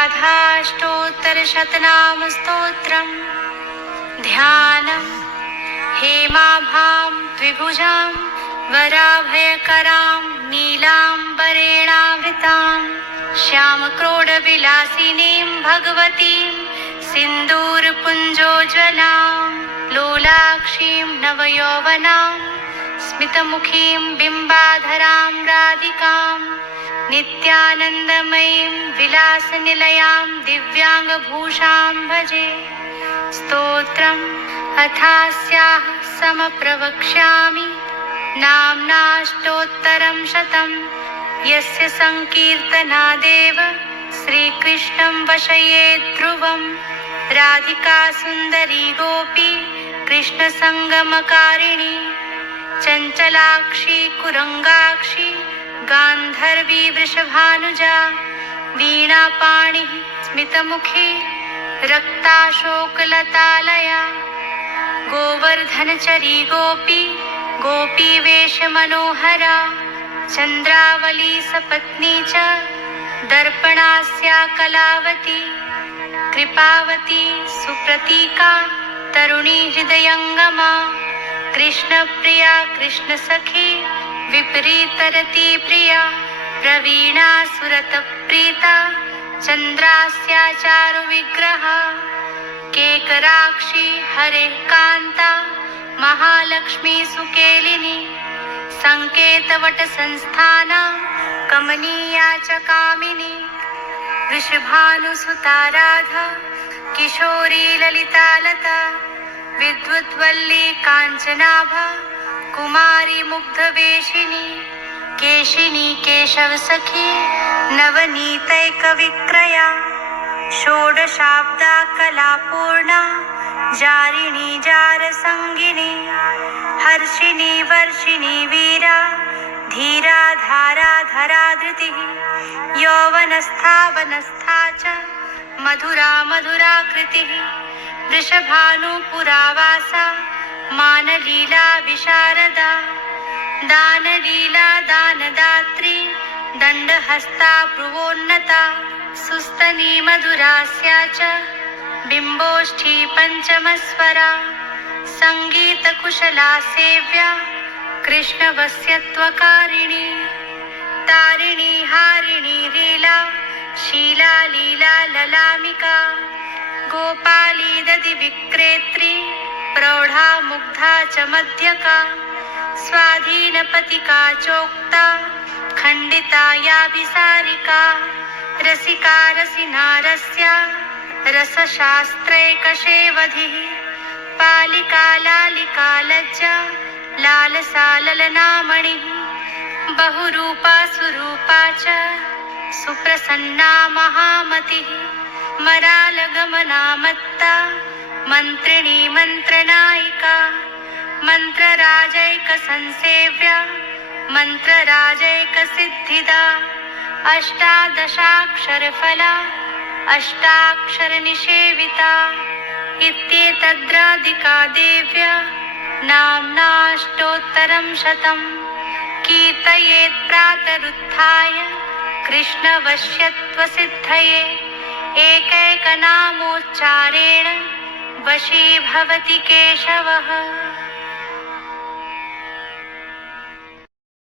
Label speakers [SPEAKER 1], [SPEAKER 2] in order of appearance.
[SPEAKER 1] राधाष्टोत्तरशतनामस्तोत्रम्। ध्यानम् हेमाभां द्विभुजां वराभयकरां नीलाम्बरेणावृतां श्यामक्रोडविलासिनीं भगवतीं सिन्दूरपुञ्जोज्ज्वलां लोलाक्षीं नवयौवनां स्मितमुखीं बिम्बाधरां राधिकां नित्यानन्दमयीं विलासनिलयां दिव्याङ्गभूषां भजे। स्तोत्रम् अथास्याः समप्रवक्ष्यामि। नाम्नाष्टोत्तरं शतं यस्य सङ्कीर्तनादेव श्रीकृष्णं वशये ध्रुवं राधिका सुन्दरी गोपी कृष्णसङ्गमकारिणी। चञ्चलाक्षी कुरङ्गाक्षी गान्धर्वी वृषभानुजा, वीणापाणिः, स्मितमुखी, रक्ताशोकलतालया, गोवर्धनचरी गोपी गोपीवेशमनोहरा चन्द्रावली सपत्नी च, दर्पणास्या कलावती, कृपावती सुप्रतीका, तरुणी हृदयङ्गमा कृष्णप्रिया कृष्णसखी विपरीतरती प्रिया प्रवीणा सुरतप्रीता चन्द्रास्याचारुविग्रहा केकराक्षी हरे कान्ता महालक्ष्मी सुकेलिनी सङ्केतवटसंस्थाना कमनीया च कामिनी वृषभानुसुता राधा किशोरी ललितालता विद्वद्वल्ली काञ्चनाभा कुमारी मुग्धवेशिनी केशिनी केशवसखी नवनीतैकविक्रया षोडशाब्दा कलापूर्णा, जारिणी जारसङ्गिनी, हर्षिणी वर्षिणी वीरा, धीरा धारा धरा धृतिः, यौवनस्था वनस्था च, मधुरा मधुरा कृतिः वृषभानुपुरावासा मानलीला विशारदा दानलीला दानदात्री दण्डहस्ता भ्रुवोन्नता सुस्तनी मधुरास्या च बिम्बोष्ठी पञ्चमस्वरा सङ्गीतकुशला सेव्या कृष्णवस्यत्वकारिणी तारिणी हारिणी लीला शीला लीला ललामिका गोपाली दधिविक्रेत्री प्रौढा मुग्धा च मध्य का मध्यका, स्वाधीनपतिका चोक्ता खण्डिता या विसारिका, रसिका रसिनारस्या रसशास्त्रैकशेवधिः पालिका लालिका लज्जा, लालसा ललनामणिः, बहुरूपा सुरूपा च, सुप्रसन्ना महामतिः, मरालगमनामत्ता मन्त्रिणी मन्त्रनायिका मन्त्रराजैकसंसेव्या मन्त्रराजैकसिद्धिदा अष्टादशाक्षरफला अष्टाक्षरनिषेविता इत्येतद्राधिका देव्या नाम्नाष्टोत्तरं शतं कीर्तयेत् प्रातरुत्थाय कृष्णवश्यत्वसिद्धये एकैकनामोच्चारेण वशी भवति केशवः।